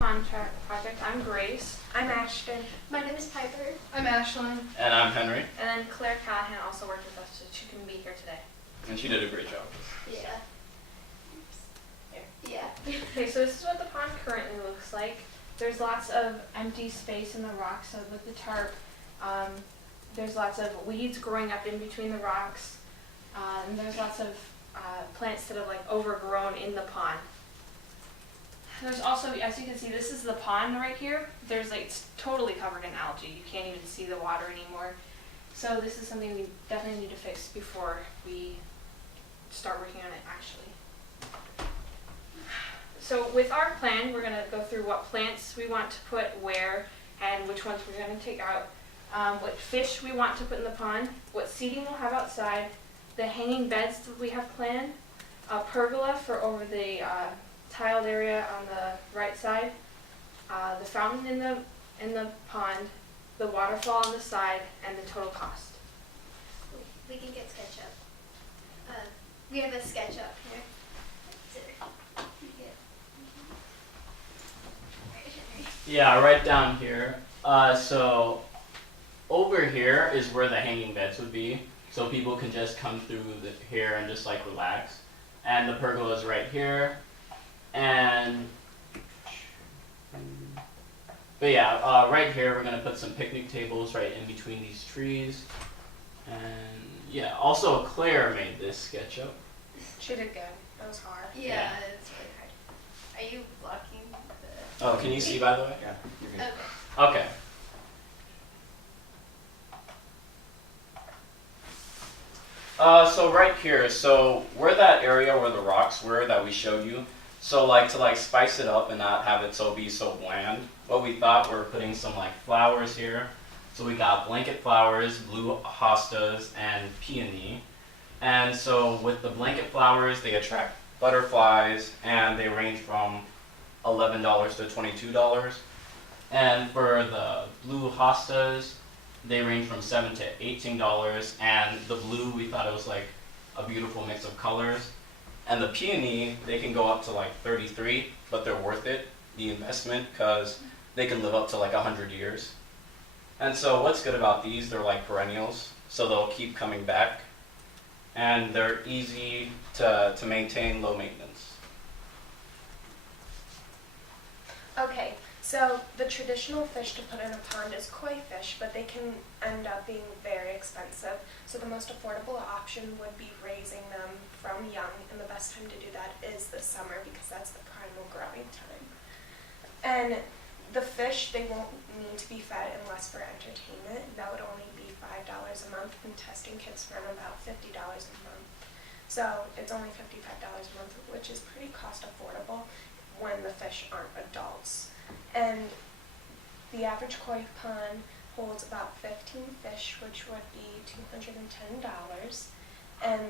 Project. I'm Grace. I'm Ashton. My name is Piper. I'm Ashlyn. And I'm Henry. And then Claire Callahan also worked with us, so she can be here today. And she did a great job. Yeah. Yeah. Okay, so this is what the pond currently looks like. There's lots of empty space in the rocks, so with the tarp, there's lots of weeds growing up in between the rocks, and there's lots of plants that have like overgrown in the pond. There's also, as you can see, this is the pond right here. There's like, it's totally covered in algae. You can't even see the water anymore. So this is something we definitely need to fix before we start working on it actually. So with our plan, we're gonna go through what plants we want to put where and which ones we're gonna take out, what fish we want to put in the pond, what seating we'll have outside, the hanging beds that we have planned, a pergola for over the tiled area on the right side, the fountain in the pond, the waterfall on the side, and the total cost. We can get SketchUp. We have a SketchUp here. Yeah, right down here. So over here is where the hanging beds would be. So people can just come through here and just like relax. And the pergola is right here. But yeah, right here we're gonna put some picnic tables right in between these trees. And yeah, also Claire made this SketchUp. She did good. That was hard. Yeah, it's really hard. Are you blocking the... Oh, can you see by the way? Yeah, you're good. Okay. Okay. So right here, so where that area where the rocks were that we showed you, so like to like spice it up and not have it be so bland, what we thought we're putting some like flowers here. So we got blanket flowers, blue hostas, and peony. And so with the blanket flowers, they attract butterflies, and they range from $11 to $22. And for the blue hostas, they range from $7 to $18. And the blue, we thought it was like a beautiful mix of colors. And the peony, they can go up to like 33, but they're worth it, the investment, because they can live up to like 100 years. And so what's good about these, they're like perennials, so they'll keep coming back. And they're easy to maintain, low maintenance. Okay, so the traditional fish to put in a pond is koi fish, but they can end up being very expensive. So the most affordable option would be raising them from young, and the best time to do that is the summer because that's the primal growing time. And the fish, they won't need to be fed unless for entertainment. That would only be $5 a month, and testing kits run about $50 a month. So it's only $55 a month, which is pretty cost affordable when the fish aren't adults. And the average koi pond holds about 15 fish, which would be $210. And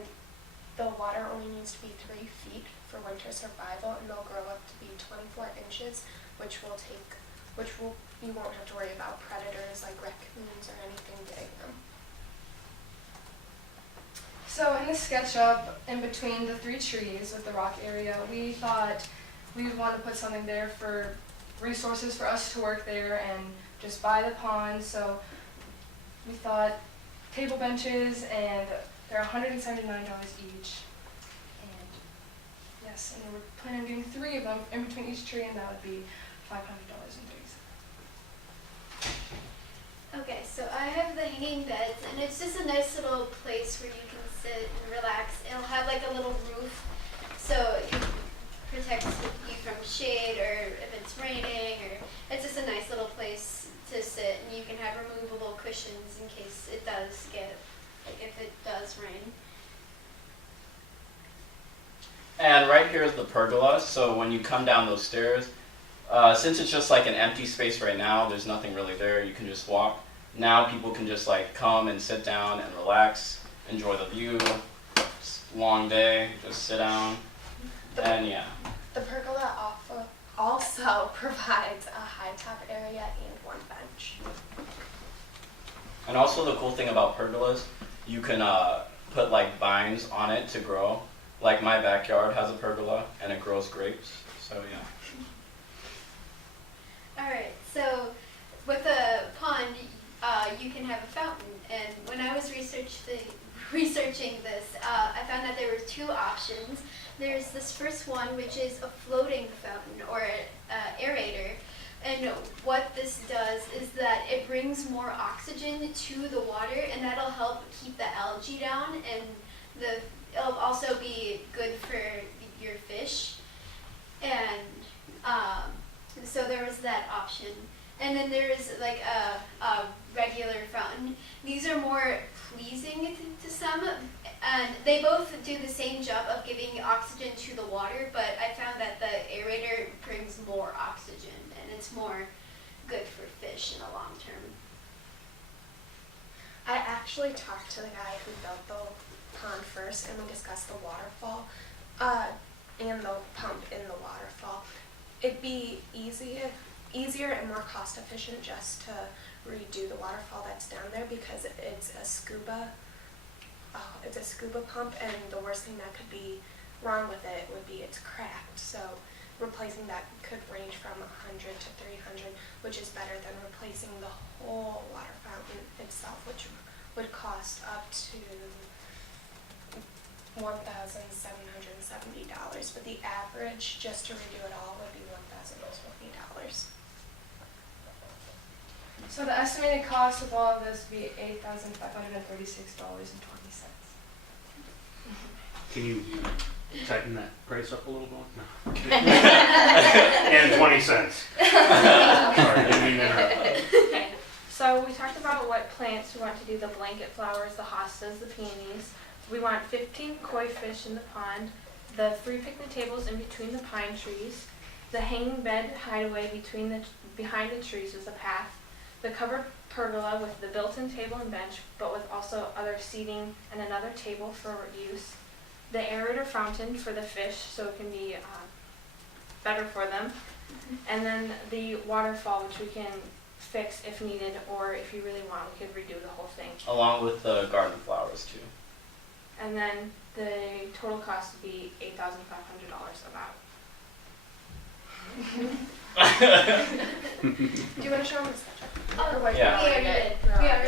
the water only needs to be 3 feet for winter survival, and they'll grow up to be 24 inches, you won't have to worry about predators like raccoons or anything getting them. So in the SketchUp, in between the 3 trees with the rock area, we thought we would want to put something there for resources for us to work there and just by the pond. So we thought table benches, and they're $179 each. And yes, and we're planning on doing 3 of them in between each tree, and that would be $500 in 3. Okay, so I have the hanging beds, and it's just a nice little place where you can sit and relax. It'll have like a little roof, so it protects you from shade or if it's raining, or it's just a nice little place to sit, and you can have removable cushions in case it does get, like if it does rain. And right here is the pergola, so when you come down those stairs, since it's just like an empty space right now, there's nothing really there, you can just walk. Now people can just like come and sit down and relax, enjoy the view, long day, just sit down, and yeah. The pergola also provides a high top area and 1 bench. And also the cool thing about pergolas, you can put like vines on it to grow. Like my backyard has a pergola and it grows grapes, so yeah. two options. There's this first one, which is a floating fountain or aerator. And what this does is that it brings more oxygen to the water, and that'll help keep the algae down, and it'll also be good for your fish. And so there was that option. And then there's like a regular fountain. These are more pleasing to some, and they both do the same job of giving oxygen to the water, but I found that the aerator brings more oxygen, and it's more good for fish in the long term. I actually talked to the guy who built the pond first, and we discussed the waterfall and the pump in the waterfall. It'd be easier and more cost efficient just to redo the waterfall that's down there because it's a scuba pump, and the worst thing that could be wrong with it would be it's cracked. So replacing that could range from $100 to $300, which is better than replacing the whole water fountain itself, which would cost up to $1,770. But the average just to redo it all would be $1,050. So the estimated cost of all of this would be $8,536.20. Can you tighten that price up a little more? No. And 20 cents. Sorry, didn't mean to interrupt. Okay, so we talked about what plants we want to do, the blanket flowers, the hostas, the peonies. We want 15 koi fish in the pond, the 3 picnic tables in between the pine trees, the hanging bed hideaway behind the trees with a path, the covered pergola with the built-in table and bench, but with also other seating and another table for use, the aerator fountain for the fish so it can be better for them, and then the waterfall, which we can fix if needed, or if you really want, we could redo the whole thing. Along with the garden flowers too. And then the total cost would be $8,500 about. Do you want to show them the sketch? Oh, Yeah. we already did. No. We already